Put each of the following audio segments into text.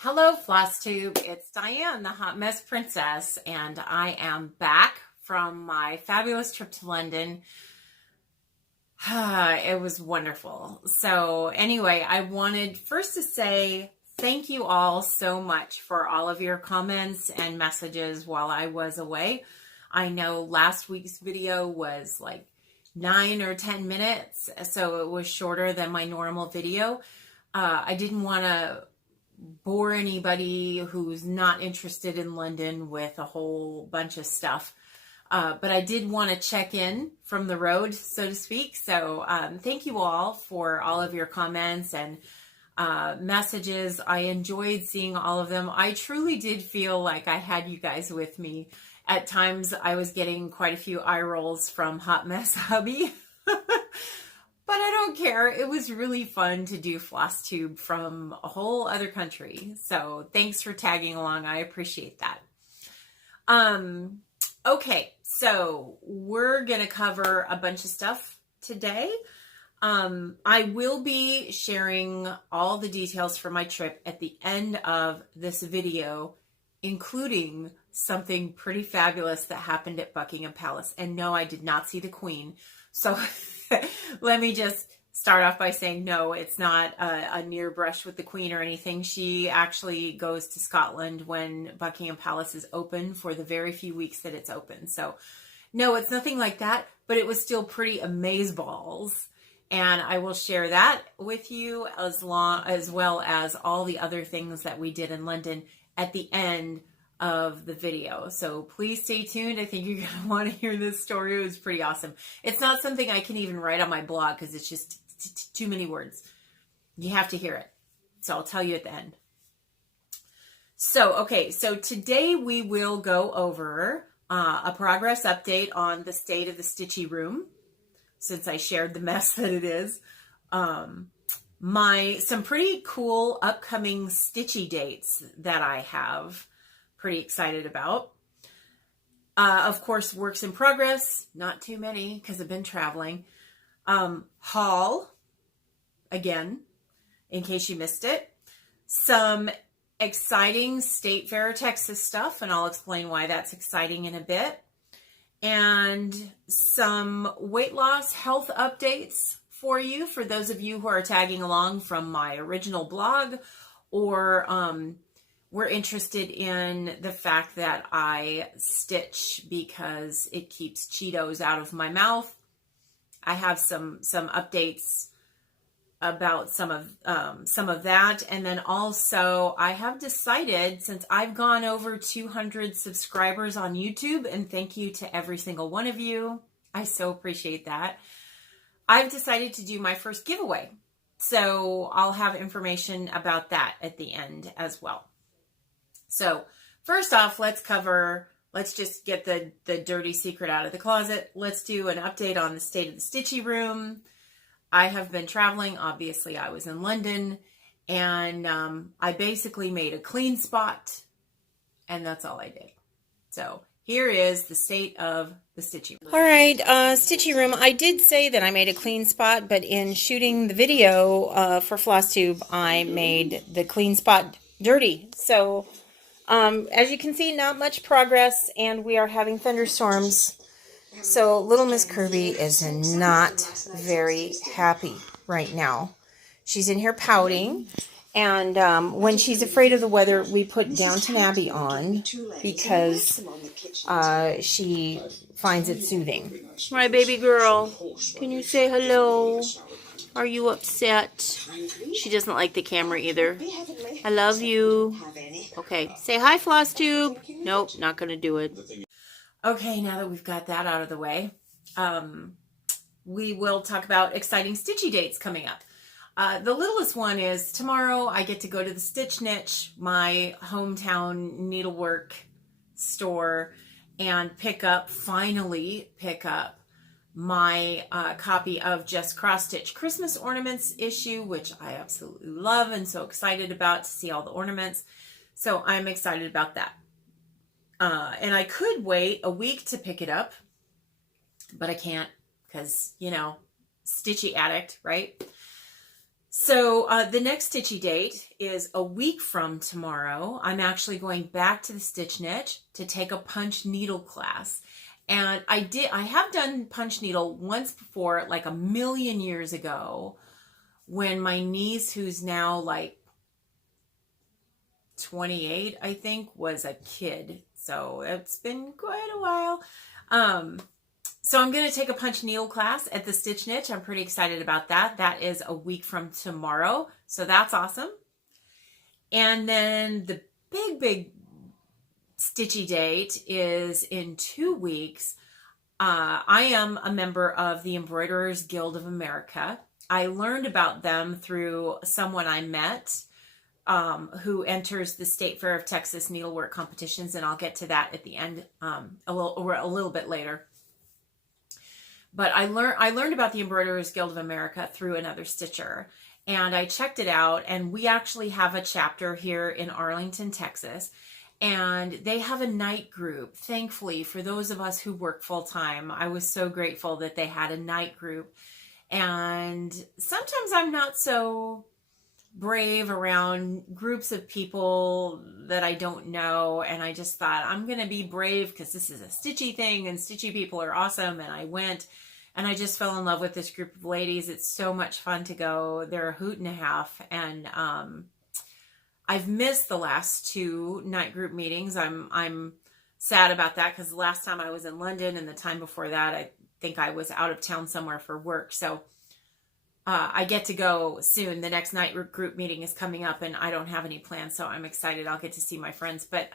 Hello, Floss Tube. It's Diane, the Hot Mess Princess, and I am back from my fabulous trip to London. It was wonderful. So anyway, I wanted first to say thank you all so much for all of your comments and messages while I was away. I know last week's video was like 9 or 10 minutes, so it was shorter than my normal video. I didn't want to bore anybody who's not interested in London with a whole bunch of stuff. But I did want to check in from the road, so to speak. So thank you all for all of your comments and messages. I enjoyed seeing all of them. I truly did feel like I had you guys with me. At times I was getting quite a few eye rolls from Hot Mess Hubby. But I don't care. It was really fun to do Floss Tube from a whole other country. So thanks for tagging along. I appreciate that. Okay, so we're going to cover a bunch of stuff today. I will be sharing all the details for my trip at the end of this video, including something pretty fabulous that happened at Buckingham Palace. And no, I did not see the Queen. So let me just start off by saying, no, it's not a near brush with the Queen or anything. She actually goes to Scotland when Buckingham Palace is open for the very few weeks that it's open. So no, it's nothing like that, but it was still pretty amazeballs. And I will share that with you as well as all the other things that we did in London at the end of the video. So please stay tuned. I think you're going to want to hear this story. It was pretty awesome. It's not something I can even write on my blog because it's just too many words. You have to hear it. So I'll tell you at the end. So, okay. So today we will go over a progress update on the state of the stitchy room, since I shared the mess that it is. Some pretty cool upcoming stitchy dates that I have. Pretty excited about. Of course, works in progress. Not too many because I've been traveling. Haul, again, in case you missed it. Some exciting State Fair, Texas stuff, and I'll explain why that's exciting in a bit. And some weight loss health updates for you, for those of you who are tagging along from my original blog, or we're interested in the fact that I stitch because it keeps Cheetos out of my mouth. I have some updates about some of that. And then also I have decided, since I've gone over 200 subscribers on YouTube, and thank you to every single one of you. I so appreciate that. I've decided to do my first giveaway. So I'll have information about that at the end as well. So first off, let's just get the dirty secret out of the closet. Let's do an update on the state of the stitchy room. I have been traveling. Obviously, I was in London, and I basically made a clean spot, and that's all I did. So here is the state of the stitchy room. All right, stitchy room. I did say that I made a clean spot, but in shooting the video for Floss Tube, I made the clean spot dirty. So as you can see, not much progress, and we are having thunderstorms. So little Miss Kirby is not very happy right now. She's in here pouting, and when she's afraid of the weather, we put Downton Abbey on because she finds it soothing. My baby girl, can you say hello? Are you upset? She doesn't like the camera either. I love you. Okay, say hi, Floss Tube. Nope, not going to do it. Okay, now that we've got that out of the way, we will talk about exciting stitchy dates coming up. The littlest one is tomorrow. I get to go to the Stitch Niche, my hometown needlework store, and finally pick up my copy of Just Cross Stitch Christmas Ornaments issue, which I absolutely love and so excited about to see all the ornaments. So I'm excited about that. And I could wait a week to pick it up, but I can't because, you know, stitchy addict, right? So the next stitchy date is a week from tomorrow. I'm actually going back to the Stitch Niche to take a punch needle class. And I have done punch needle once before, like a million years ago, when my niece, who's now like 28, I think, was a kid. So it's been quite a while. So I'm going to take a punch needle class at the Stitch Niche. I'm pretty excited about that. That is a week from tomorrow. So that's awesome. And then the big stitchy date is in 2 weeks. I am a member of the Embroiderers Guild of America. I learned about them through someone I met who enters the State Fair of Texas needlework competitions, and I'll get to that at the end a little bit later. But I learned about the Embroiderers Guild of America through another stitcher, and I checked it out, and we actually have a chapter here in Arlington, Texas, and they have a night group. Thankfully, for those of us who work full-time, I was so grateful that they had a night group. And sometimes I'm not so brave around groups of people that I don't know, and I just thought I'm gonna be brave because this is a stitchy thing and stitchy people are awesome. And I went and I just fell in love with this group of ladies. It's so much fun to go. They're a hoot and a half, and I've missed the last 2 night group meetings. I'm sad about that because the last time I was in London, and the time before that I think I was out of town somewhere for work. So I get to go soon. The next night group meeting is coming up, and I don't have any plans, so I'm excited. I'll get to see my friends. But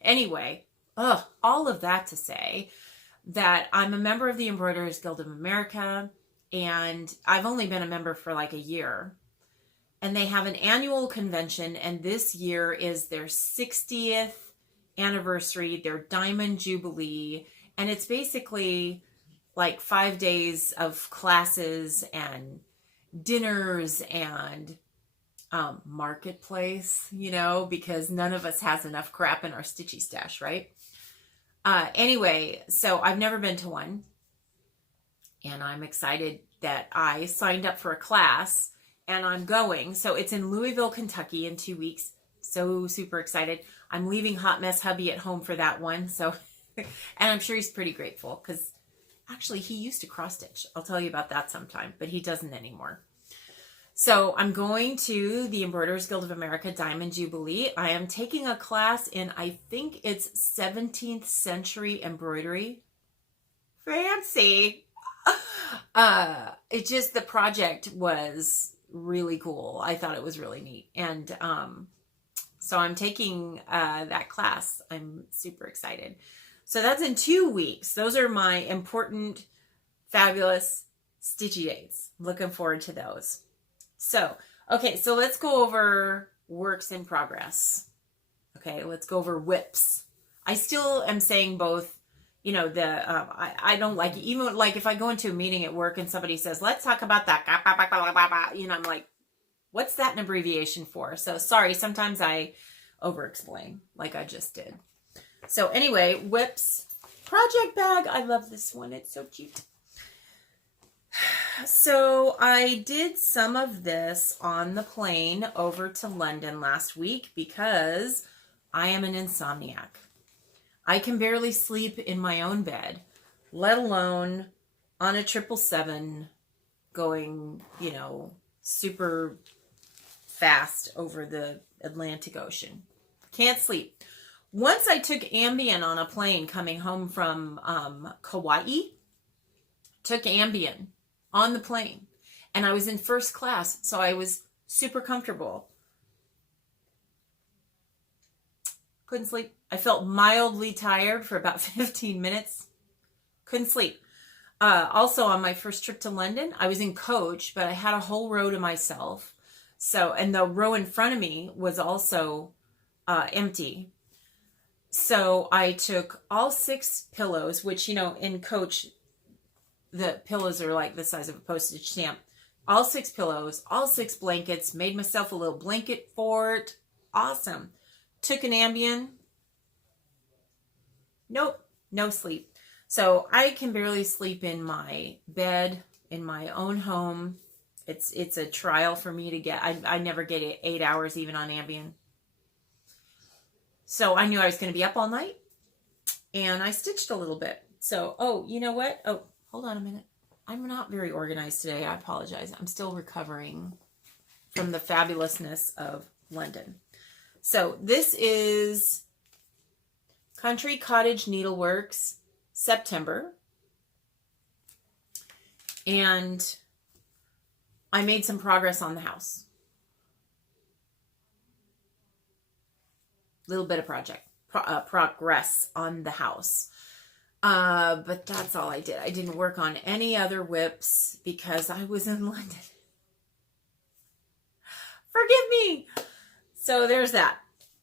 anyway, all of that to say that I'm a member of the Embroiderers Guild of America, and I've only been a member for like a year. And they have an annual convention, and this year is their 60th anniversary, their Diamond Jubilee, and it's basically like 5 days of classes and dinners and marketplace, because none of us has enough crap in our stitchy stash, right? Anyway, so I've never been to one, and I'm excited that I signed up for a class, and I'm going. So it's in Louisville, Kentucky in 2 weeks. So super excited. I'm leaving Hot Mess Hubby at home for that one. So, and I'm sure he's pretty grateful because actually he used to cross stitch. I'll tell you about that sometime, but he doesn't anymore. So I'm going to the Embroiderers Guild of America Diamond Jubilee. I am taking a class in, I think it's 17th century embroidery. Fancy. The project was really cool. I thought it was really neat. And so I'm taking that class. I'm super excited. So that's in 2 weeks. Those are my important, fabulous stitchy dates. Looking forward to those. So, okay, so let's go over works in progress. Okay, let's go over whips. I still am saying both, I don't like, even like if I go into a meeting at work and somebody says, let's talk about that, I'm like, what's that an abbreviation for? So sorry, sometimes I over-explain like I just did. So anyway, whips, project bag. I love this one. It's so cute. So I did some of this on the plane over to London last week because I am an insomniac. I can barely sleep in my own bed, let alone on a 777 going, super fast over the Atlantic Ocean. Can't sleep. Once I took Ambien on a plane coming home from Kauai, took Ambien on the plane, and I was in first class, so I was super comfortable. Couldn't sleep. I felt mildly tired for about 15 minutes. Couldn't sleep. Also, on my first trip to London, I was in coach, but I had a whole row to myself. So, and the row in front of me was also empty. So I took all 6 pillows, which, in coach, the pillows are like the size of a postage stamp. All 6 pillows, all 6 blankets, made myself a little blanket fort. Awesome. Took an Ambien. Nope, no sleep. So I can barely sleep in my bed, in my own home. It's a trial for me to get. I never get 8 hours even on Ambien. So I knew I was going to be up all night, and I stitched a little bit. So, oh, you know what? Oh, hold on a minute. I'm not very organized today. I apologize. I'm still recovering from the fabulousness of London. So this is Country Cottage Needleworks, September. And I made some progress on the house. Little bit of progress on the house. But that's all I did. I didn't work on any other whips because I was in London. Forgive me. So there's that.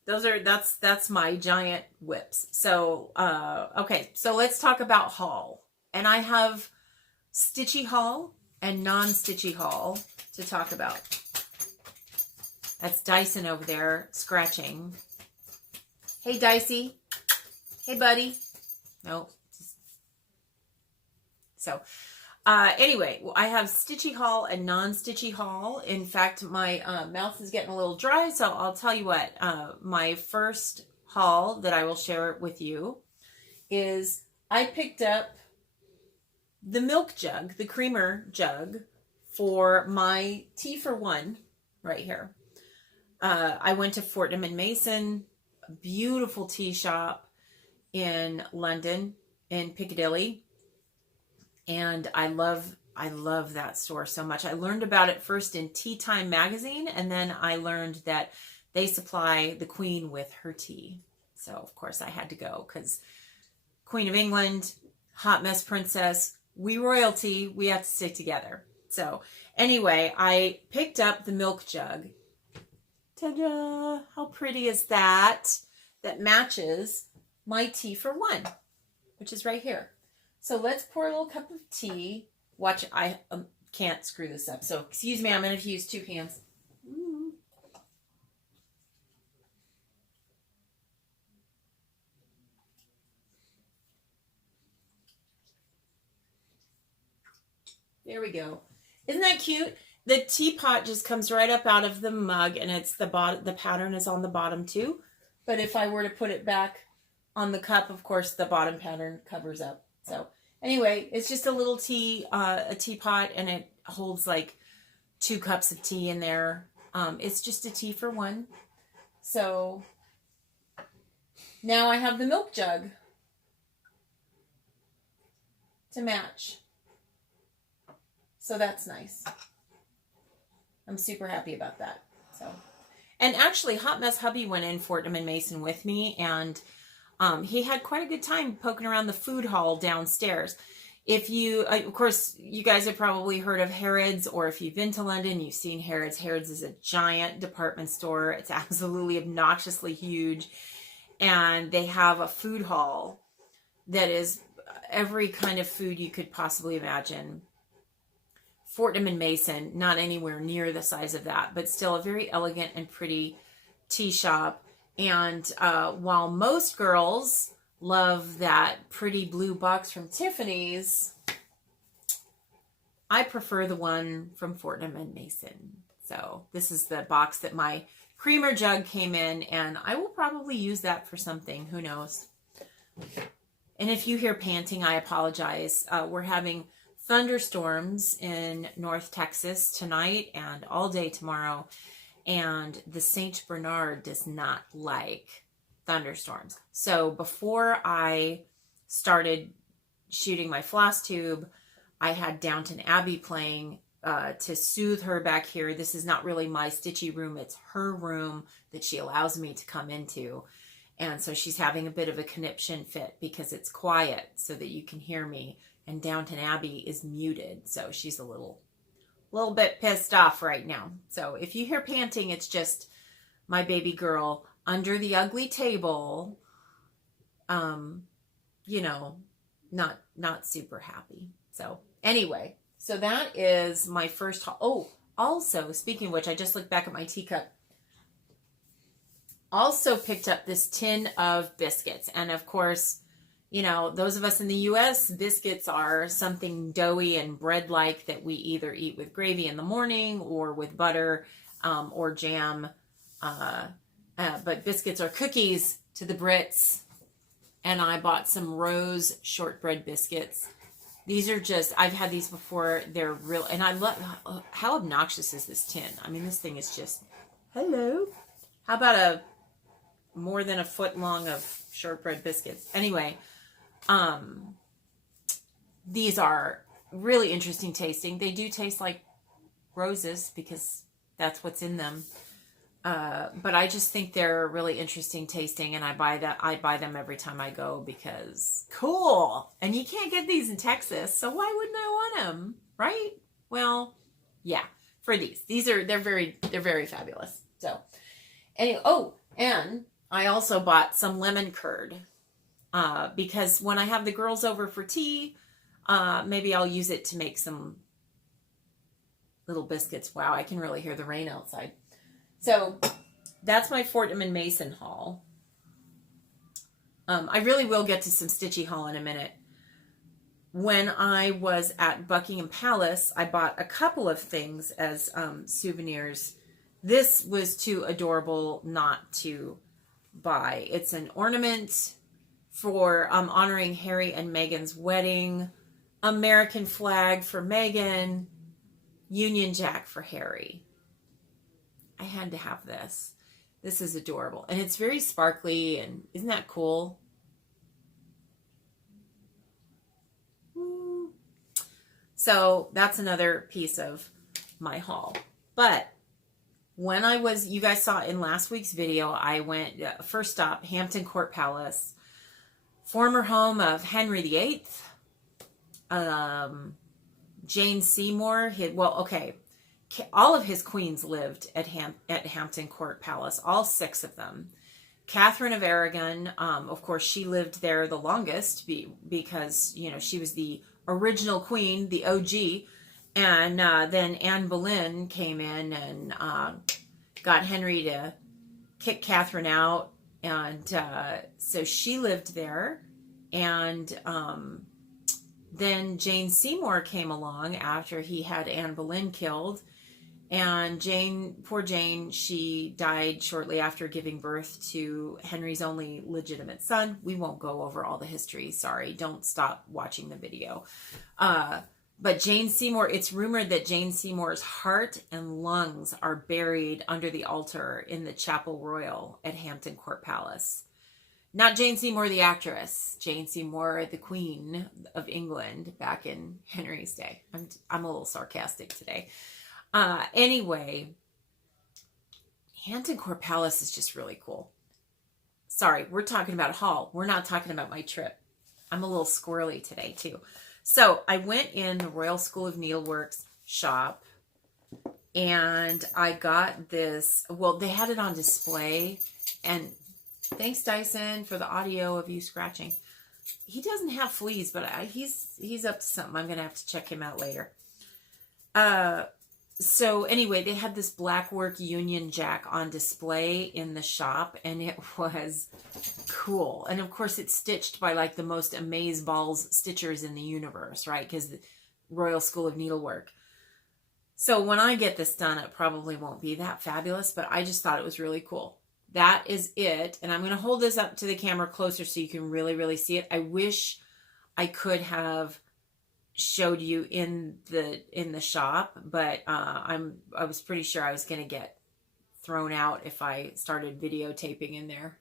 That's my giant whips. So, okay. So let's talk about haul. And I have stitchy haul and non-stitchy haul to talk about. That's Dyson over there scratching. Hey, Dicey. Hey, buddy. Nope. So, anyway, I have stitchy haul and non-stitchy haul. In fact, my mouth is getting a little dry, so I'll tell you what. My first haul that I will share with you is I picked up the milk jug, the creamer jug, for my tea for one right here. I went to Fortnum & Mason, a beautiful tea shop in London, in Piccadilly. And I love that store so much. I learned about it first in Tea Time magazine, and then I learned that they supply the Queen with her tea. So, of course, I had to go because Queen of England, hot mess princess, we royalty, we have to stick together. So, anyway, I picked up the milk jug. Ta-da! How pretty is that? That matches my tea for one, which is right here. So let's pour a little cup of tea. Watch, I can't screw this up. So excuse me, I'm going to use two hands. There we go. Isn't that cute? The teapot just comes right up out of the mug, and it's the pattern is on the bottom too. But if I were to put it back on the cup, of course, the bottom pattern covers up. So anyway, it's just a little a teapot, and it holds like 2 cups of tea in there. It's just a tea for one. So now I have the milk jug to match. So that's nice. I'm super happy about that. So, and actually, Hot Mess Hubby went in Fortnum & Mason with me, and he had quite a good time poking around the food hall downstairs. If you, of course, you guys have probably heard of Harrods, or if you've been to London, you've seen Harrods. Harrods is a giant department store. It's absolutely obnoxiously huge. And they have a food hall that is every kind of food you could possibly imagine. Fortnum & Mason, not anywhere near the size of that, but still a very elegant and pretty tea shop. And while most girls love that pretty blue box from Tiffany's, I prefer the one from Fortnum & Mason. So this is the box that my creamer jug came in, and I will probably use that for something. Who knows? And if you hear panting, I apologize. We're having thunderstorms in North Texas tonight and all day tomorrow. And the Saint Bernard does not like thunderstorms. So before I started shooting my floss tube, I had Downton Abbey playing to soothe her back here. This is not really my stitchy room. It's her room that she allows me to come into. And so she's having a bit of a conniption fit because it's quiet so that you can hear me. And Downton Abbey is muted. So she's a little bit pissed off right now. So if you hear panting, it's just my baby girl under the ugly table, you know, not super happy. So anyway, so that is my first haul. Oh, also, speaking of which, I just looked back at my teacup. Also picked up this tin of biscuits. And of course, You know, those of us in the US, biscuits are something doughy and bread-like that we either eat with gravy in the morning or with butter or jam. But biscuits are cookies to the Brits. And I bought some Rose shortbread biscuits. These are just, I've had these before. They're real, and I love, how obnoxious is this tin? I mean, this thing is just, hello. How about more than a foot long of shortbread biscuits? Anyway, these are really interesting tasting. They do taste like roses because that's what's in them. But I just think they're really interesting tasting, and I buy them every time I go because cool. And you can't get these in Texas, so why wouldn't I want them, right? Well, yeah, for they're very fabulous. So, anyway, and I also bought some lemon curd because when I have the girls over for tea, maybe I'll use it to make some little biscuits. Wow, I can really hear the rain outside. So that's my Fortnum and Mason haul. I really will get to some stitchy haul in a minute. When I was at Buckingham Palace, I bought a couple of things as souvenirs. This was too adorable not to buy. It's an ornament for honoring Harry and Meghan's wedding, American flag for Meghan, Union Jack for Harry. I had to have this. This is adorable. And it's very sparkly, and isn't that cool? So that's another piece of my haul. But when you guys saw in last week's video, I went, first stop, Hampton Court Palace, former home of Henry VIII, Jane Seymour, all of his queens lived at Hampton Court Palace, all 6 of them. Catherine of Aragon, of course, she lived there the longest because, you know, she was the original queen, the OG. And then Anne Boleyn came in and got Henry to kick Catherine out. And so she lived there. And then Jane Seymour came along after he had Anne Boleyn killed. And poor Jane, she died shortly after giving birth to Henry's only legitimate son. We won't go over all the history. Sorry, don't stop watching the video. But Jane Seymour, it's rumored that Jane Seymour's heart and lungs are buried under the altar in the Chapel Royal at Hampton Court Palace. Not Jane Seymour, the actress. Jane Seymour, the Queen of England back in Henry's day. I'm a little sarcastic today. Anyway, Hampton Court Palace is just really cool. Sorry, we're talking about a haul. We're not talking about my trip. I'm a little squirrely today too. So I went in the Royal School of Needlework's shop and I got this, well, they had it on display, and thanks Dyson for the audio of you scratching. He doesn't have fleas, but he's up to something. I'm going to have to check him out later. So anyway, they had this blackwork Union Jack on display in the shop, and it was cool. And of course, it's stitched by like the most amazeballs stitchers in the universe, right? Because the Royal School of Needlework. So when I get this done, it probably won't be that fabulous, but I just thought it was really cool. That is it. And I'm going to hold this up to the camera closer so you can really, really see it. I wish I could have showed you in the shop, but I was pretty sure I was going to get thrown out if I started videotaping in there.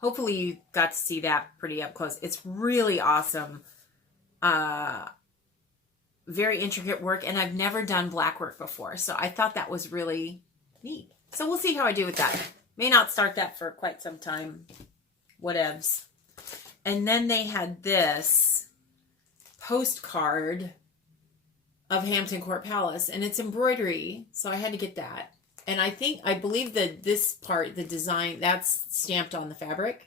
Hopefully you got to see that pretty up close. It's really awesome. Very intricate work, and I've never done black work before, so I thought that was really neat. So we'll see how I do with that. May not start that for quite some time. Whatevs. And then they had this postcard of Hampton Court Palace, and it's embroidery, so I had to get that. And I believe that this part, the design, that's stamped on the fabric.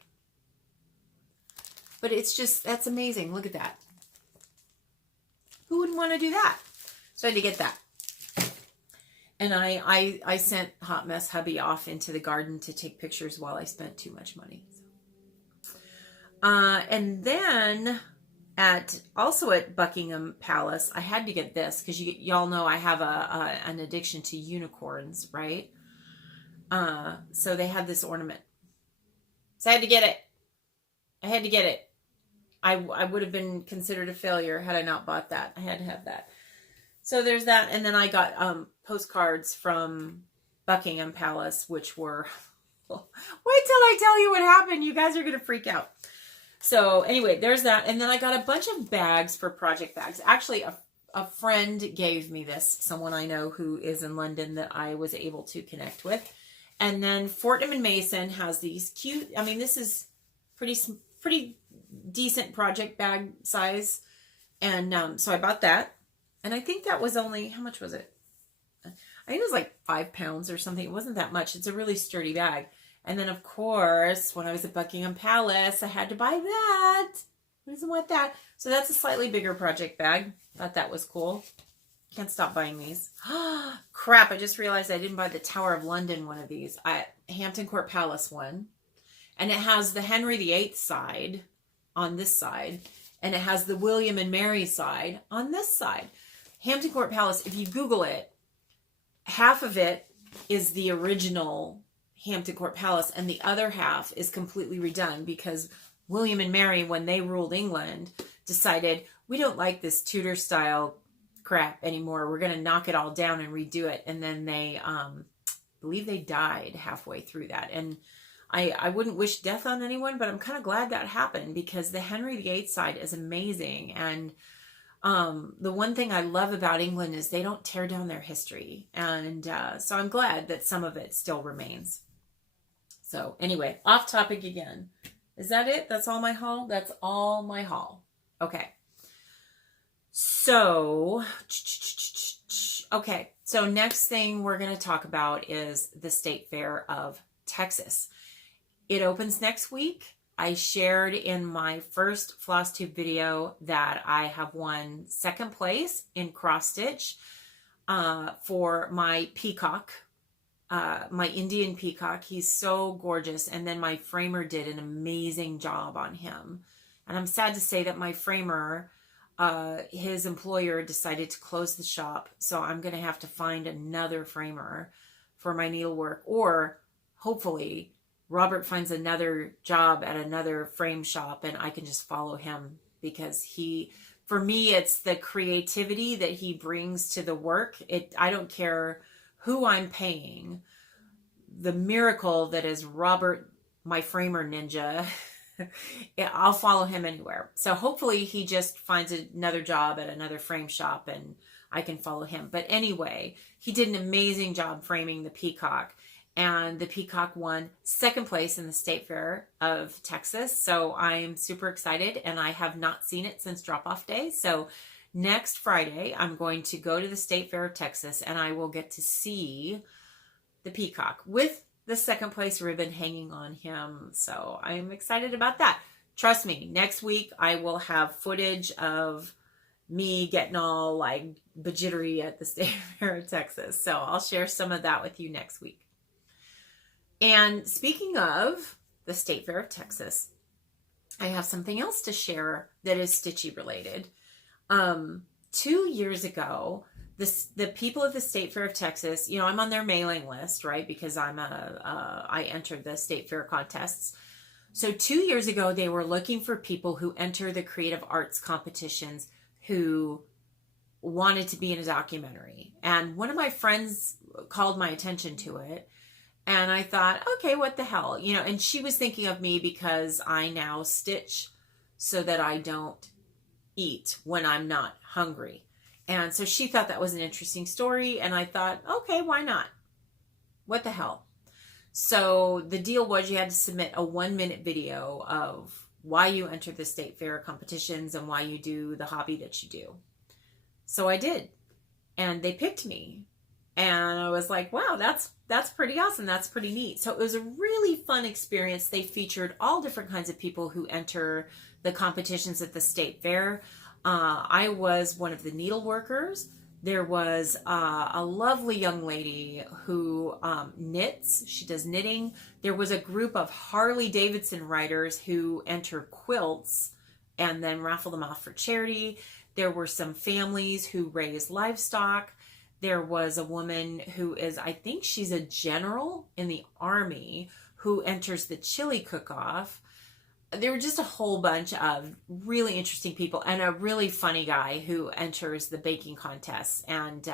But it's just, that's amazing. Look at that. Who wouldn't want to do that? So I had to get that. And I sent Hot Mess Hubby off into the garden to take pictures while I spent too much money. And then also at Buckingham Palace, I had to get this because y'all know I have an addiction to unicorns, right? So they had this ornament. So I had to get it. I would have been considered a failure had I not bought that. I had to have that. So there's that. And then I got postcards from Buckingham Palace, which were, wait till I tell you what happened. You guys are going to freak out. So anyway, there's that. And then I got a bunch of bags for project bags. Actually, a friend gave me this, someone I know who is in London that I was able to connect with. And then Fortnum & Mason has these cute, I mean, this is pretty decent project bag size. And so I bought that. And I think that was only, how much was it? I think it was like 5 pounds or something. It wasn't that much. It's a really sturdy bag. And then, of course, when I was at Buckingham Palace, I had to buy that. Who doesn't want that? So that's a slightly bigger project bag. Thought that was cool. Can't stop buying these. Crap, I just realized I didn't buy the Tower of London one of these. Hampton Court Palace one. And it has the Henry VIII side on this side. And it has the William and Mary side on this side. Hampton Court Palace, if you Google it, half of it is the original Hampton Court Palace, and the other half is completely redone because William and Mary, when they ruled England, decided, we don't like this Tudor style crap anymore. We're going to knock it all down and redo it. And then they, believe they died halfway through that. And I wouldn't wish death on anyone, but I'm kind of glad that happened because the Henry VIII side is amazing. And the one thing I love about England is they don't tear down their history. And so I'm glad that some of it still remains. So anyway, off topic again. Is that it? That's all my haul? That's all my haul. Okay. So next thing we're going to talk about is the State Fair of Texas. It opens next week. I shared in my first floss tube video that I have won second place in cross stitch for my peacock, my Indian peacock. He's so gorgeous. And then my framer did an amazing job on him. And I'm sad to say that my framer, his employer decided to close the shop. So I'm going to have to find another framer for my needlework, or hopefully Robert finds another job at another frame shop and I can just follow him, because for me, it's the creativity that he brings to the work. I don't care who I'm paying. The miracle that is Robert, my framer ninja, I'll follow him anywhere. So hopefully he just finds another job at another frame shop and I can follow him. But anyway, he did an amazing job framing the peacock. And the peacock won second place in the State Fair of Texas. So I'm super excited, and I have not seen it since drop-off day. So next Friday, I'm going to go to the State Fair of Texas, and I will get to see the peacock with the second place ribbon hanging on him. So I'm excited about that. Trust me, next week I will have footage of me getting all like bajittery at the State Fair of Texas. So I'll share some of that with you next week. And speaking of the State Fair of Texas, I have something else to share that is stitchy related. 2 years ago, the people of the State Fair of Texas, I'm on their mailing list, right? Because I entered the State Fair contests. So 2 years ago, they were looking for people who enter the creative arts competitions who wanted to be in a documentary. And one of my friends called my attention to it. And I thought, okay, what the hell? And she was thinking of me because I now stitch so that I don't eat when I'm not hungry. And so she thought that was an interesting story. And I thought, okay, why not? What the hell? So the deal was you had to submit a 1-minute video of why you entered the State Fair competitions and why you do the hobby that you do. So I did. And they picked me. And I was like, wow, that's pretty awesome. That's pretty neat. So it was a really fun experience. They featured all different kinds of people who enter the competitions at the State Fair. I was one of the needleworkers. There was a lovely young lady who knits. She does knitting. There was a group of Harley Davidson riders who enter quilts and then raffle them off for charity. There were some families who raise livestock. There was a woman who is, I think she's a general in the army, who enters the chili cook-off. There were just a whole bunch of really interesting people, and a really funny guy who enters the baking contests. And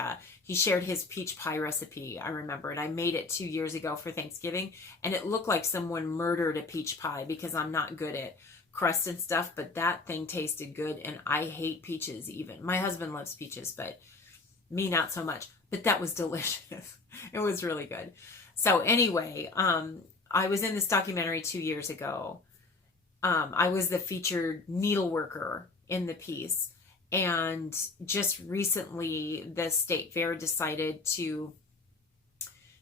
he shared his peach pie recipe, I remember. And I made it 2 years ago for Thanksgiving. And it looked like someone murdered a peach pie because I'm not good at crust and stuff. But that thing tasted good. And I hate peaches even. My husband loves peaches, but me not so much. But that was delicious. It was really good. So anyway, I was in this documentary 2 years ago. I was the featured needleworker in the piece. And just recently, the State Fair decided to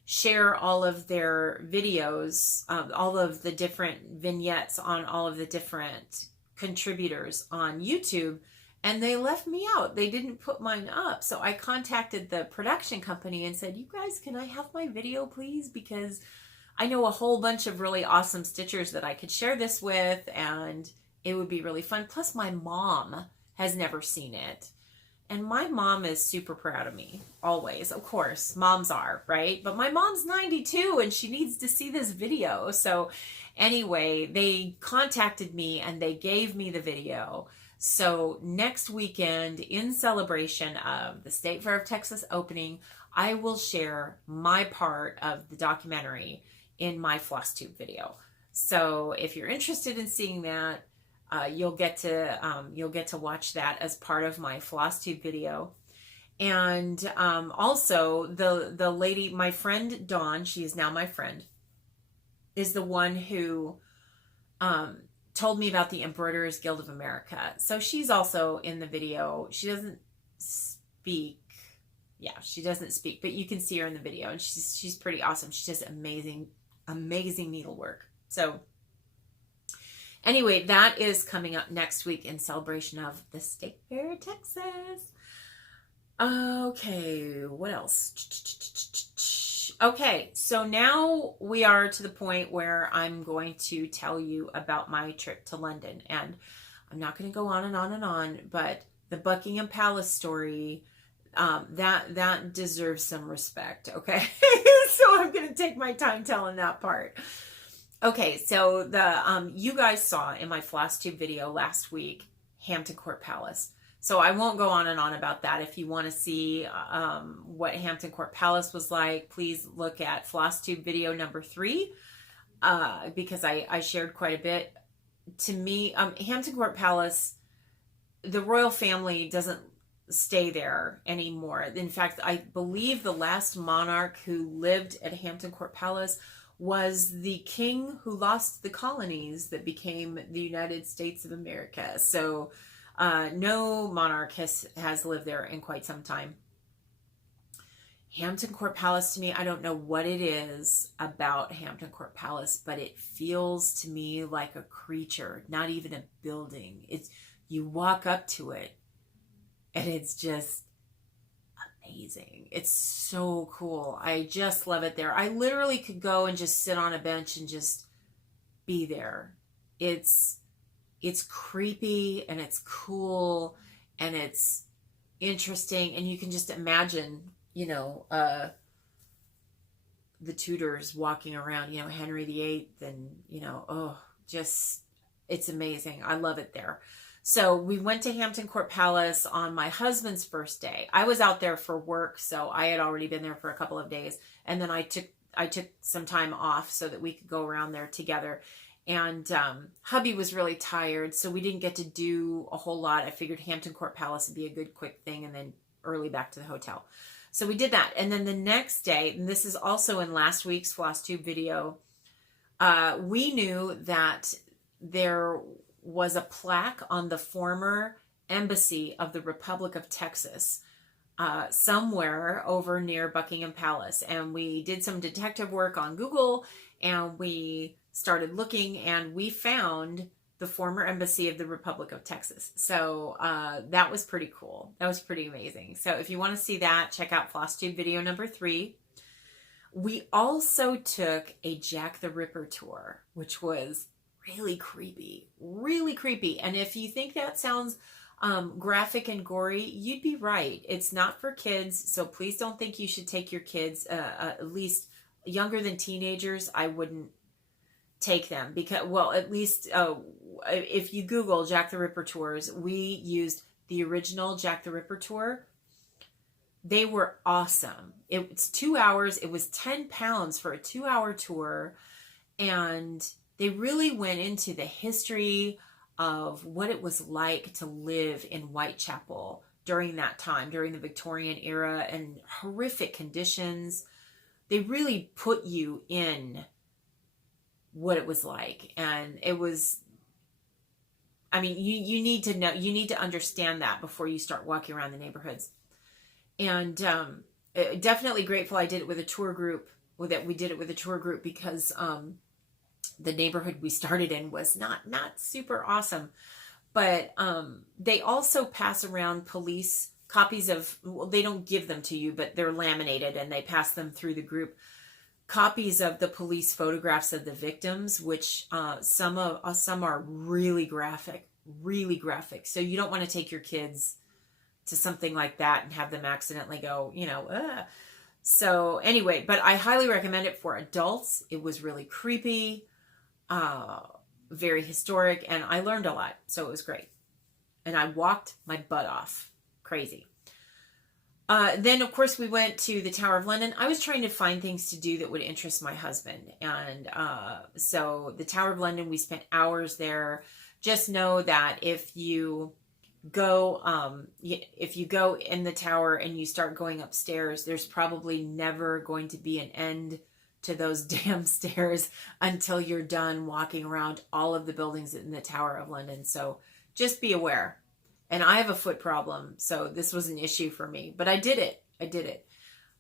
share all of their videos, all of the different vignettes on all of the different contributors on YouTube. And they left me out. They didn't put mine up. So I contacted the production company and said, you guys, can I have my video, please? Because I know a whole bunch of really awesome stitchers that I could share this with, and it would be really fun. Plus, my mom has never seen it. And my mom is super proud of me, always. Of course, moms are, right? But my mom's 92, and she needs to see this video. So anyway, they contacted me, and they gave me the video. So next weekend, in celebration of the State Fair of Texas opening, I will share my part of the documentary in my FlossTube video. So if you're interested in seeing that, you'll get to watch that as part of my FlossTube video. And also the lady, my friend Dawn, she is now my friend, is the one who told me about the Embroiderers Guild of America. So she's also in the video. She doesn't speak. Yeah, she doesn't speak, but you can see her in the video, and she's pretty awesome. She does amazing needlework. So anyway, that is coming up next week in celebration of the State Fair of Texas. Okay, what else? Okay, so now we are to the point where I'm going to tell you about my trip to London. And I'm not going to go on and on and on, but the Buckingham Palace story, that deserves some respect, okay? So I'm going to take my time telling that part. Okay, so the you guys saw in my FlossTube video last week, Hampton Court Palace. So I won't go on and on about that. If you want to see what Hampton Court Palace was like, please look at FlossTube video number 3, because I shared quite a bit. To me, Hampton Court Palace, the royal family doesn't stay there anymore. In fact, I believe the last monarch who lived at Hampton Court Palace was the king who lost the colonies that became the United States of America. So no monarch has lived there in quite some time. Hampton Court Palace, to me, I don't know what it is about Hampton Court Palace, but it feels to me like a creature, not even a building. It's, you walk up to it and it's just amazing. It's so cool. I just love it there. I literally could go and just sit on a bench and just be there. It's creepy and it's cool and it's interesting, and you can just imagine, you know, the Tudors walking around, you know, Henry VIII, and, you know, oh, just, it's amazing. I love it there. So we went to Hampton Court Palace on my husband's first day. I was out there for work, so I had already been there for a couple of days. And then I took some time off so that we could go around there together. And hubby was really tired, so we didn't get to do a whole lot. I figured Hampton Court Palace would be a good quick thing, and then early back to the hotel. So we did that. And then the next day, and this is also in last week's FlossTube video, we knew that there was a plaque on the former embassy of the Republic of Texas somewhere over near Buckingham Palace. And we did some detective work on Google, and we started looking, and we found the former embassy of the Republic of Texas. So that was pretty cool. That was pretty amazing. So if you want to see that, check out FlossTube video number 3. We also took a Jack the Ripper tour, which was really creepy, really creepy. And if you think that sounds graphic and gory, you'd be right. It's not for kids, so please don't think you should take your kids, at least younger than teenagers. I wouldn't take them because, well, at least if you Google Jack the Ripper tours, we used the original Jack the Ripper tour. They were awesome. It's 2 hours. It was 10 pounds for a 2-hour tour. And they really went into the history of what it was like to live in Whitechapel during that time, during the Victorian era, and horrific conditions. They really put you in what it was like. And it was, I mean, you need to know, you need to understand that before you start walking around the neighborhoods. And definitely grateful I did it with a tour group, that we did it with a tour group, because the neighborhood we started in was not super awesome. But they also pass around police copies of, well, they don't give them to you, but they're laminated and they pass them through the group. Copies of the police photographs of the victims, which some are really graphic. So you don't want to take your kids to something like that and have them accidentally go, So anyway, but I highly recommend it for adults. It was really creepy, very historic, and I learned a lot. So it was great. And I walked my butt off. Crazy. Then, of course, we went to the Tower of London. I was trying to find things to do that would interest my husband. And so the Tower of London, we spent hours there. Just know that if you go in the tower and you start going upstairs, there's probably never going to be an end to those damn stairs until you're done walking around all of the buildings in the Tower of London. So just be aware. And I have a foot problem, so this was an issue for me, but I did it.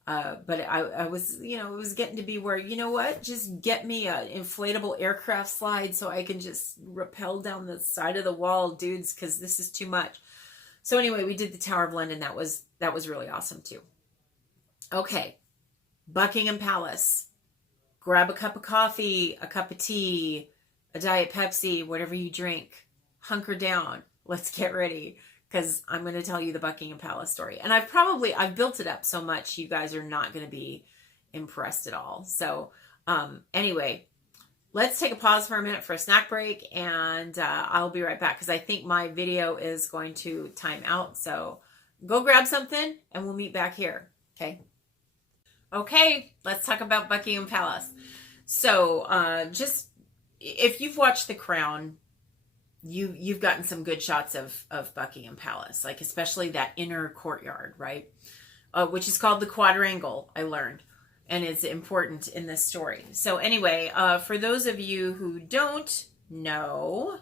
But I was, it was getting to be where, you know what, just get me an inflatable aircraft slide so I can just rappel down the side of the wall, dudes, because this is too much. So anyway, we did the Tower of London. That was really awesome too. Okay, Buckingham Palace. Grab a cup of coffee, a cup of tea, a Diet Pepsi, whatever you drink. Hunker down. Let's get ready, because I'm going to tell you the Buckingham Palace story. And I've built it up so much, you guys are not going to be impressed at all. So anyway, let's take a pause for a minute for a snack break, and I'll be right back, because I think my video is going to time out. So go grab something and we'll meet back here. Okay, let's talk about Buckingham Palace. So just, if you've watched The Crown, you've gotten some good shots of Buckingham Palace, like especially that inner courtyard, right? Which is called the quadrangle, I learned, and is important in this story. So anyway, for those of you who don't know,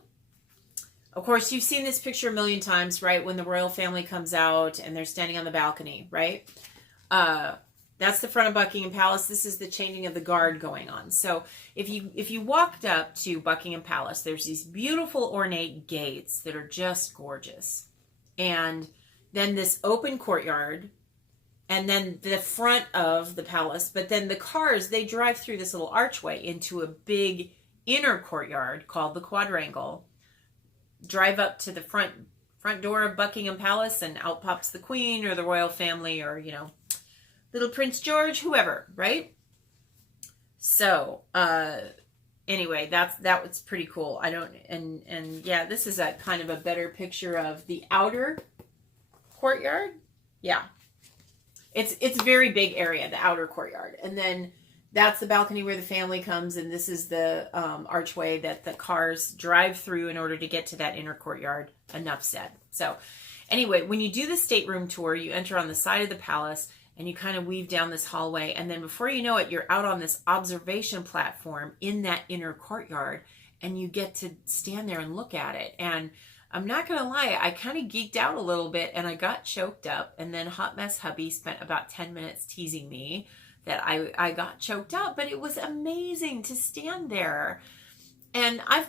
of course, you've seen this picture a million times, right? When the royal family comes out and they're standing on the balcony, right? That's the front of Buckingham Palace. This is the changing of the guard going on. So if you walked up to Buckingham Palace, there's these beautiful ornate gates that are just gorgeous. And then this open courtyard, and then the front of the palace. But then the cars, they drive through this little archway into a big inner courtyard called the quadrangle. Drive up to the front door of Buckingham Palace, and out pops the Queen or the royal family, or, little Prince George, whoever, right? So, anyway, that was pretty cool. Yeah, this is a kind of a better picture of the outer courtyard. Yeah. It's a very big area, the outer courtyard. And then that's the balcony where the family comes, and this is the archway that the cars drive through in order to get to that inner courtyard. Enough said. So, anyway, when you do the stateroom tour, you enter on the side of the palace, and you kind of weave down this hallway. And then before you know it, you're out on this observation platform in that inner courtyard, and you get to stand there and look at it. And I'm not going to lie, I kind of geeked out a little bit, and I got choked up. And then Hot Mess Hubby spent about 10 minutes teasing me that I got choked up, but it was amazing to stand there. And I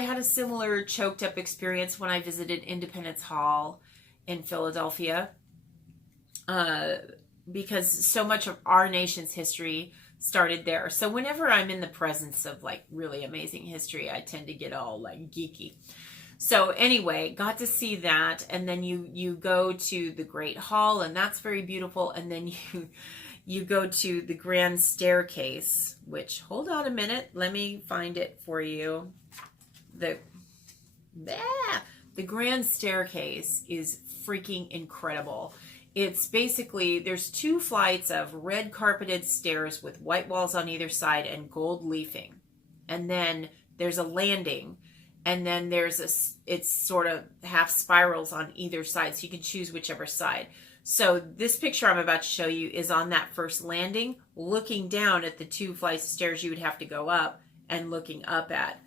had a similar choked up experience when I visited Independence Hall in Philadelphia, because so much of our nation's history started there. So whenever I'm in the presence of like really amazing history, I tend to get all like geeky. So anyway, got to see that, and then you go to the Great Hall, and that's very beautiful, and then you go to the grand staircase, which, hold on a minute, let me find it for you. The grand staircase is freaking incredible. It's basically, there's 2 flights of red carpeted stairs with white walls on either side and gold leafing. And then there's a landing, and then it's sort of half spirals on either side, so you can choose whichever side. So this picture I'm about to show you is on that first landing, looking down at the 2 flights of stairs you would have to go up, and looking up at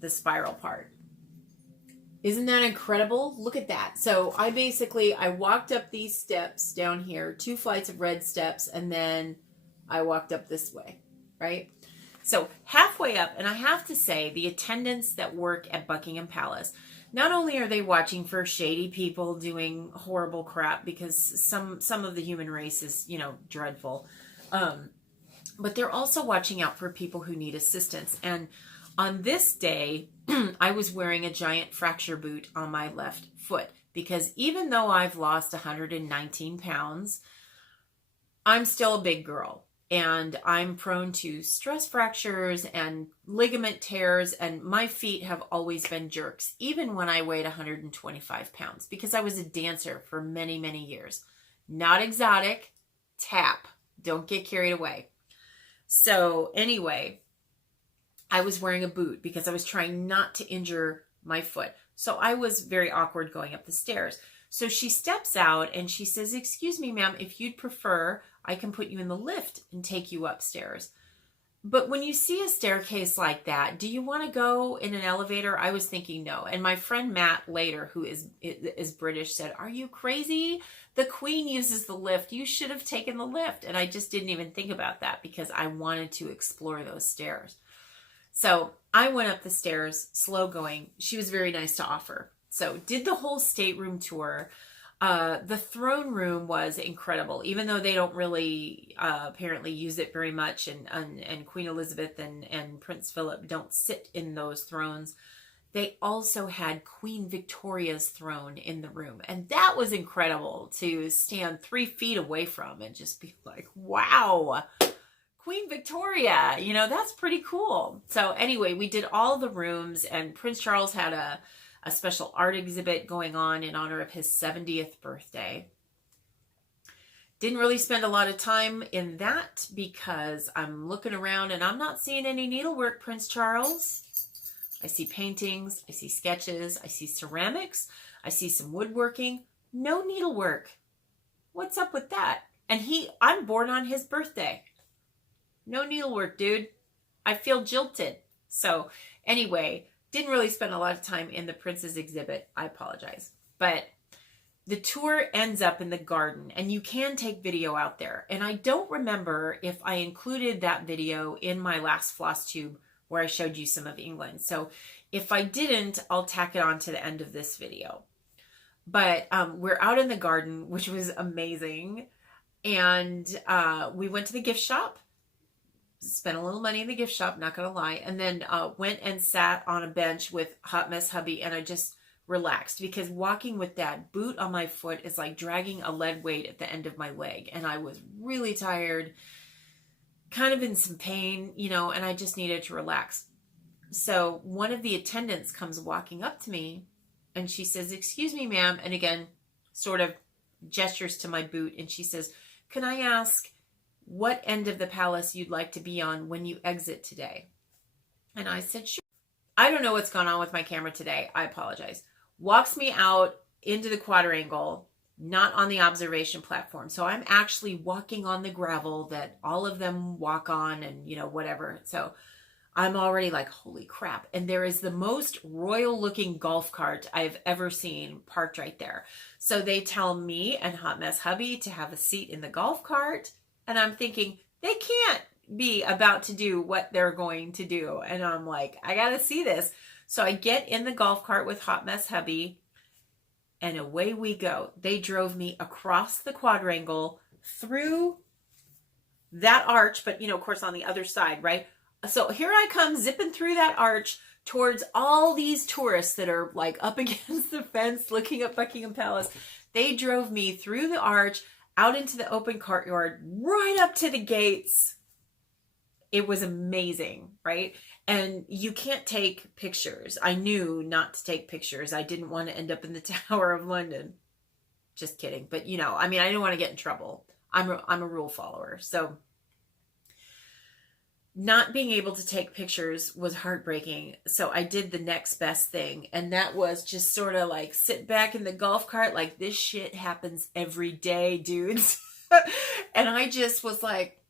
the spiral part. Isn't that incredible? Look at that. So I walked up these steps down here, 2 flights of red steps, and then I walked up this way, right? So halfway up, and I have to say, the attendants that work at Buckingham Palace, not only are they watching for shady people doing horrible crap, because some of the human race is, you know, dreadful, but they're also watching out for people who need assistance. And on this day, I was wearing a giant fracture boot on my left foot, because even though I've lost 119 pounds, I'm still a big girl. And I'm prone to stress fractures and ligament tears, and my feet have always been jerks, even when I weighed 125 pounds, because I was a dancer for many, many years. Not exotic, tap. Don't get carried away. So anyway, I was wearing a boot because I was trying not to injure my foot. So I was very awkward going up the stairs. So she steps out and she says, "Excuse me, ma'am, if you'd prefer, I can put you in the lift and take you upstairs." But when you see a staircase like that, do you want to go in an elevator? I was thinking no. And my friend Matt later, who is British, said, "Are you crazy? The Queen uses the lift. You should have taken the lift." And I just didn't even think about that because I wanted to explore those stairs. So I went up the stairs, slow going. She was very nice to offer. So did the whole stateroom tour. The throne room was incredible, even though they don't really apparently use it very much, and Queen Elizabeth and Prince Philip don't sit in those thrones. They also had Queen Victoria's throne in the room, and that was incredible to stand 3 feet away from and just be like, wow, Queen Victoria, you know, that's pretty cool. So anyway, we did all the rooms, and Prince Charles had a special art exhibit going on in honor of his 70th birthday. Didn't really spend a lot of time in that because I'm looking around and I'm not seeing any needlework, Prince Charles. I see paintings, I see sketches, I see ceramics, I see some woodworking. No needlework. What's up with that? And I'm born on his birthday. No needlework, dude. I feel jilted. So anyway, didn't really spend a lot of time in the Prince's exhibit. I apologize. But the tour ends up in the garden, and you can take video out there. And I don't remember if I included that video in my last Floss tube where I showed you some of England. So if I didn't, I'll tack it on to the end of this video. But we're out in the garden, which was amazing. And we went to the gift shop. Spent a little money in the gift shop, not gonna lie, and then went and sat on a bench with Hot Mess hubby, and I just relaxed, because walking with that boot on my foot is like dragging a lead weight at the end of my leg, and I was really tired, kind of in some pain, you know, and I just needed to relax. So one of the attendants comes walking up to me, and she says, "Excuse me, ma'am," and again, sort of gestures to my boot, and she says, "Can I ask what end of the palace you'd like to be on when you exit today?" And I said, "Sure." I don't know what's gone on with my camera today. I apologize. Walks me out into the quadrangle, not on the observation platform. So I'm actually walking on the gravel that all of them walk on, and, you know, whatever. So I'm already like, holy crap. And there is the most royal looking golf cart I've ever seen parked right there. So they tell me and Hot Mess hubby to have a seat in the golf cart. And I'm thinking, they can't be about to do what they're going to do. And I'm like, I gotta see this. So I get in the golf cart with Hot Mess hubby, and away we go. They drove me across the quadrangle, through that arch, but of course on the other side, right? So here I come zipping through that arch towards all these tourists that are like up against the fence looking at Buckingham Palace. They drove me through the arch, out into the open courtyard, right up to the gates. It was amazing, right? And you can't take pictures. I knew not to take pictures. I didn't want to end up in the Tower of London. Just kidding. But I didn't want to get in trouble. I'm a rule follower. So not being able to take pictures was heartbreaking. So I did the next best thing. And that was just sort of like sit back in the golf cart. Like, this shit happens every day, dudes. And I just was like,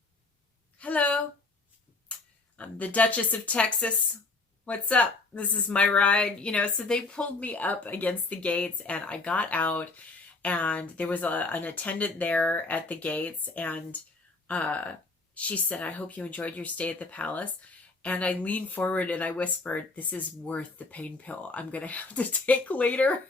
hello, I'm the Duchess of Texas. What's up? This is my ride. So they pulled me up against the gates, and I got out, and there was an attendant there at the gates, and she said, I hope you enjoyed your stay at the palace. And I leaned forward and I whispered, this is worth the pain pill I'm going to have to take later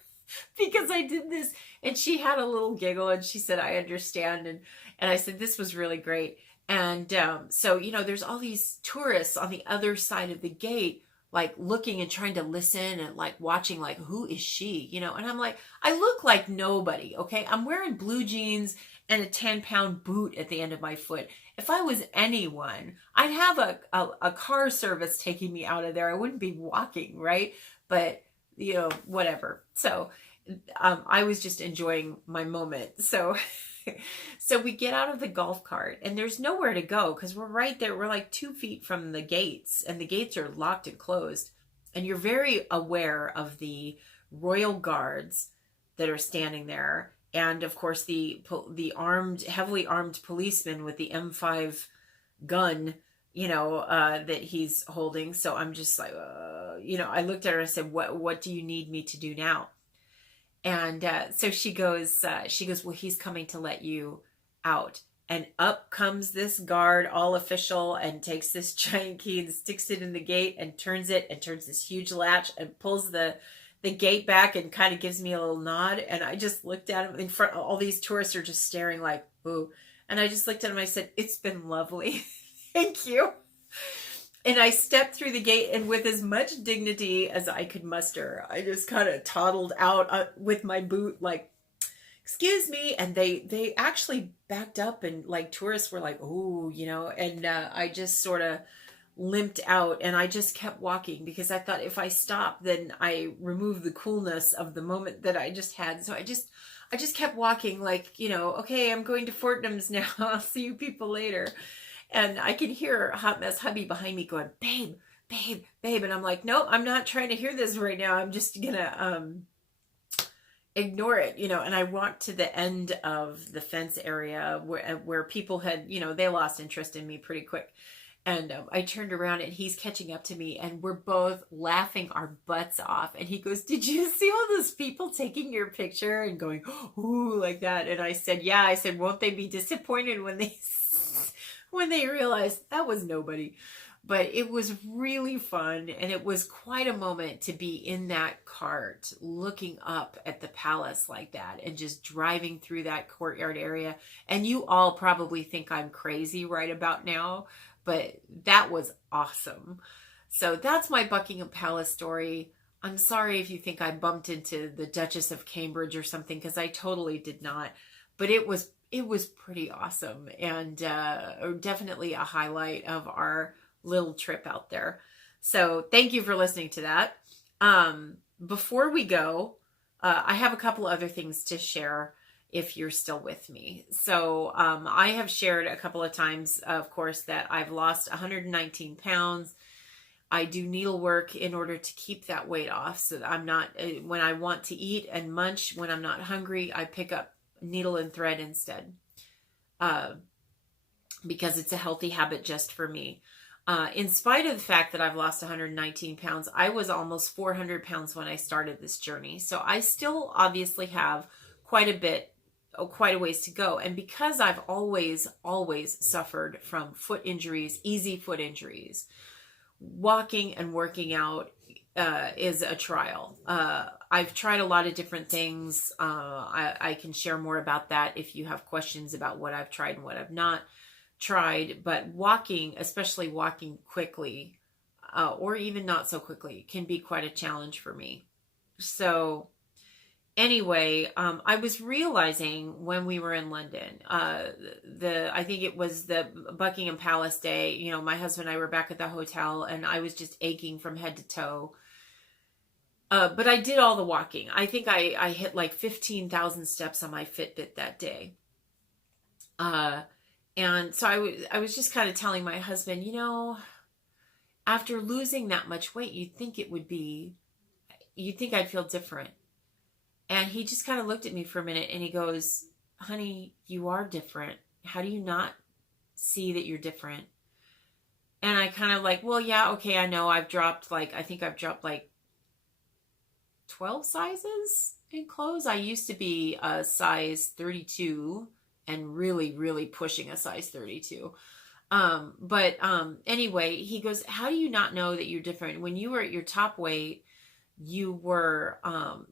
because I did this. And she had a little giggle and she said, I understand. And I said, this was really great. And so, there's all these tourists on the other side of the gate, like looking and trying to listen and like watching, like, who is she? And I'm like, I look like nobody. Okay. I'm wearing blue jeans and a 10-pound boot at the end of my foot. If I was anyone, I'd have a car service taking me out of there. I wouldn't be walking, right? But, whatever. So I was just enjoying my moment. So we get out of the golf cart, and there's nowhere to go because we're right there. We're like 2 feet from the gates, and the gates are locked and closed. And you're very aware of the royal guards that are standing there. And of course, the heavily armed policeman with the M5 gun, that he's holding. So I'm just like, I looked at her and I said, what do you need me to do now? And so she goes, well, he's coming to let you out. And up comes this guard, all official, and takes this giant key and sticks it in the gate and turns this huge latch and pulls the gate back and kind of gives me a little nod. And I just looked at him in front. All these tourists are just staring like, ooh. And I just looked at him. I said, it's been lovely. Thank you. And I stepped through the gate, and with as much dignity as I could muster, I just kind of toddled out with my boot, like, excuse me. And they actually backed up, and like tourists were like, ooh, and I just sort of limped out, and I just kept walking because I thought if I stop, then I remove the coolness of the moment that I just had. So I just kept walking, like, okay, I'm going to Fortnum's now. I'll see you people later. And I can hear Hot Mess hubby behind me going, babe, babe, babe. And I'm like, no, I'm not trying to hear this right now. I'm just gonna ignore it, and I walked to the end of the fence area where people had, they lost interest in me pretty quick. And I turned around, and he's catching up to me, and we're both laughing our butts off. And he goes, did you see all those people taking your picture and going, ooh, like that? And I said, yeah. I said, won't they be disappointed when they realized that was nobody? But it was really fun, and it was quite a moment to be in that cart looking up at the palace like that and just driving through that courtyard area. And you all probably think I'm crazy right about now, but that was awesome. So that's my Buckingham Palace story. I'm sorry if you think I bumped into the Duchess of Cambridge or something, because I totally did not. But it was pretty awesome, and definitely a highlight of our little trip out there. So thank you for listening to that. Before we go, I have a couple other things to share if you're still with me. So I have shared a couple of times, of course, that I've lost 119 pounds. I do needlework in order to keep that weight off. So I'm not, when I want to eat and munch, when I'm not hungry, I pick up needle and thread instead, because it's a healthy habit just for me. In spite of the fact that I've lost 119 pounds, I was almost 400 pounds when I started this journey. So I still obviously have quite a bit quite a ways to go. And because I've always suffered from foot injuries, easy foot injuries, walking and working out is a trial. I've tried a lot of different things. I can share more about that if you have questions about what I've tried and what I've not tried. But walking, especially walking quickly, or even not so quickly, can be quite a challenge for me. So anyway, I was realizing when we were in London, I think it was the Buckingham Palace day, you know, my husband and I were back at the hotel and I was just aching from head to toe. But I did all the walking. I think I hit like 15,000 steps on my Fitbit that day. And so I was just kind of telling my husband, you know, after losing that much weight, you'd think I'd feel different. And he just kind of looked at me for a minute and he goes, honey, you are different. How do you not see that you're different? And I kind of like, well, yeah, okay, I know I think I've dropped like 12 sizes in clothes. I used to be a size 32 and really, really pushing a size 32. Anyway, he goes, how do you not know that you're different? When you were at your top weight, you were,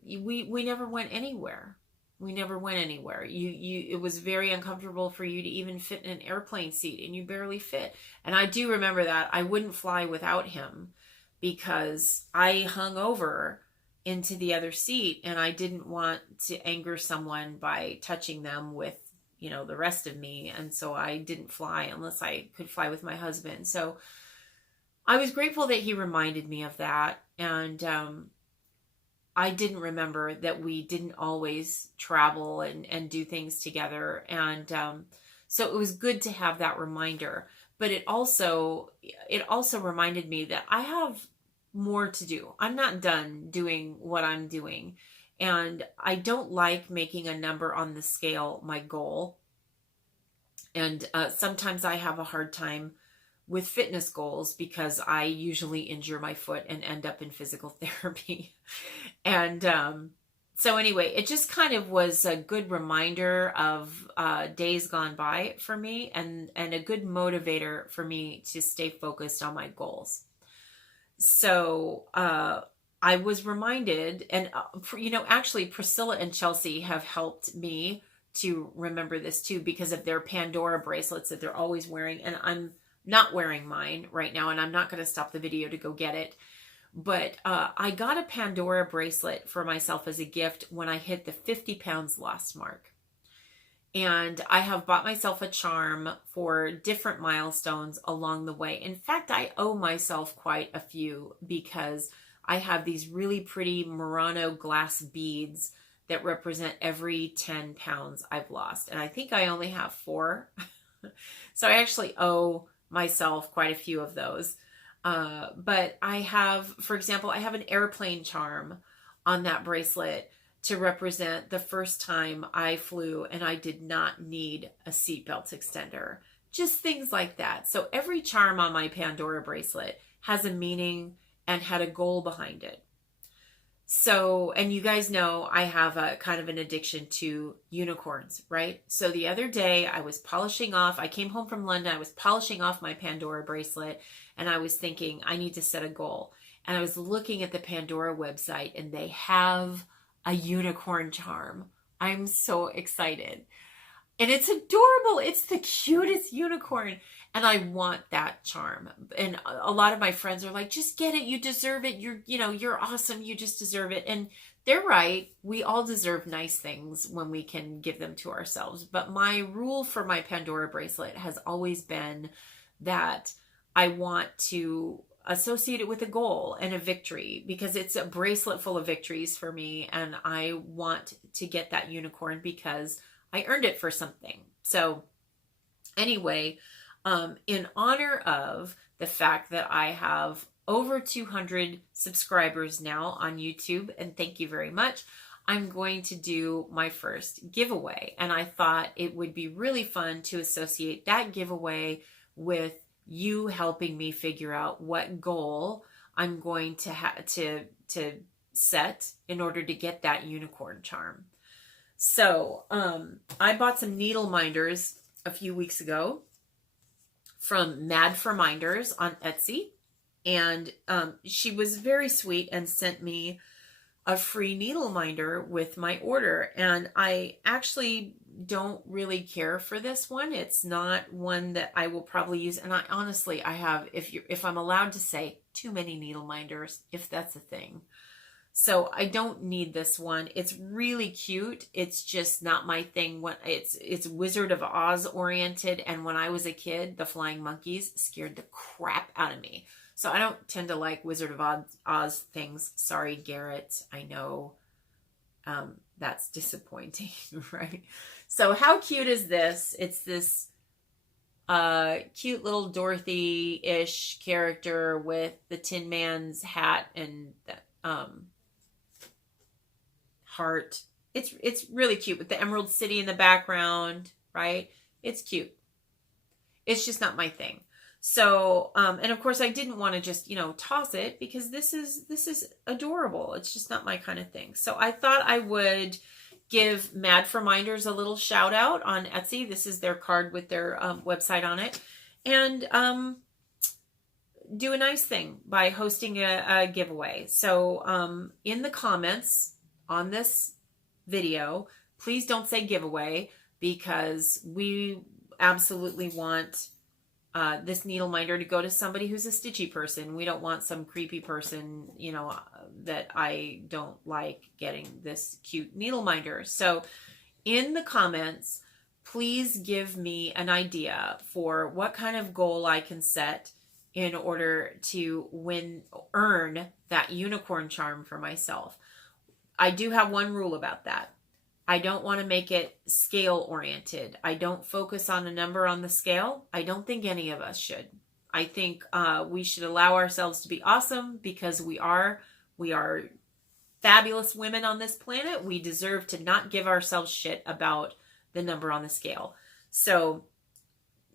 we never went anywhere. We never went anywhere. It was very uncomfortable for you to even fit in an airplane seat and you barely fit. And I do remember that I wouldn't fly without him because I hung over into the other seat and I didn't want to anger someone by touching them with, you know, the rest of me. And so I didn't fly unless I could fly with my husband. So I was grateful that he reminded me of that. And, I didn't remember that we didn't always travel and do things together. And so it was good to have that reminder. But it also reminded me that I have more to do. I'm not done doing what I'm doing. And I don't like making a number on the scale my goal. And sometimes I have a hard time with fitness goals because I usually injure my foot and end up in physical therapy. And so anyway, it just kind of was a good reminder of days gone by for me and a good motivator for me to stay focused on my goals. So I was reminded, and you know, actually Priscilla and Chelsea have helped me to remember this too because of their Pandora bracelets that they're always wearing. And I'm not wearing mine right now, and I'm not going to stop the video to go get it. But I got a Pandora bracelet for myself as a gift when I hit the 50 pounds lost mark. And I have bought myself a charm for different milestones along the way. In fact, I owe myself quite a few because I have these really pretty Murano glass beads that represent every 10 pounds I've lost. And I think I only have 4. So I actually owe myself quite a few of those. But I have, for example, I have an airplane charm on that bracelet to represent the first time I flew and I did not need a seatbelt extender. Just things like that. So every charm on my Pandora bracelet has a meaning and had a goal behind it. So, and you guys know I have a kind of an addiction to unicorns, right? So the other day I came home from London, I was polishing off my Pandora bracelet and I was thinking I need to set a goal. And I was looking at the Pandora website and they have a unicorn charm. I'm so excited. And it's adorable. It's the cutest unicorn. And I want that charm. And a lot of my friends are like, just get it. You deserve it. You're awesome. You just deserve it. And they're right. We all deserve nice things when we can give them to ourselves. But my rule for my Pandora bracelet has always been that I want to associate it with a goal and a victory because it's a bracelet full of victories for me. And I want to get that unicorn because I earned it for something. So anyway, in honor of the fact that I have over 200 subscribers now on YouTube, and thank you very much, I'm going to do my first giveaway. And I thought it would be really fun to associate that giveaway with you helping me figure out what goal I'm going to set in order to get that unicorn charm. So I bought some needle minders a few weeks ago from Mad for Minders on Etsy. And she was very sweet and sent me a free needle minder with my order. And I actually don't really care for this one. It's not one that I will probably use. And I honestly, I have, if I'm allowed to say, too many needle minders, if that's a thing. So I don't need this one. It's really cute. It's just not my thing. When it's Wizard of Oz oriented. And when I was a kid, the flying monkeys scared the crap out of me. So I don't tend to like Wizard of Oz things. Sorry, Garrett. I know that's disappointing, right? So how cute is this? It's this cute little Dorothy-ish character with the Tin Man's hat and heart. It's really cute with the Emerald City in the background, right? It's cute. It's just not my thing. So, and of course I didn't want to just, toss it because this is adorable. It's just not my kind of thing. So I thought I would give Mad for Minders a little shout out on Etsy. This is their card with their website on it. And do a nice thing by hosting a giveaway. So in the comments on this video, please don't say giveaway because we absolutely want this needle minder to go to somebody who's a stitchy person. We don't want some creepy person, that I don't like getting this cute needle minder. So in the comments, please give me an idea for what kind of goal I can set in order to earn that unicorn charm for myself. I do have one rule about that. I don't want to make it scale oriented. I don't focus on a number on the scale. I don't think any of us should. I think we should allow ourselves to be awesome because we are fabulous women on this planet. We deserve to not give ourselves shit about the number on the scale. So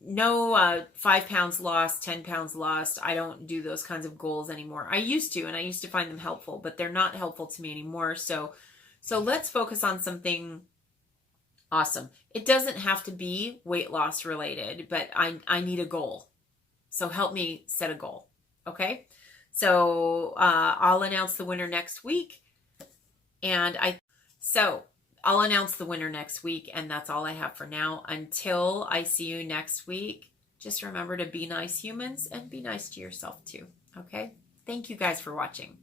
no 5 pounds lost, 10 pounds lost. I don't do those kinds of goals anymore. I used to, and I used to find them helpful, but they're not helpful to me anymore. So let's focus on something awesome. It doesn't have to be weight loss related, but I need a goal. So help me set a goal. Okay. So I'll announce the winner next week. And I'll announce the winner next week. And that's all I have for now. Until I see you next week, just remember to be nice, humans, and be nice to yourself too. Okay. Thank you guys for watching.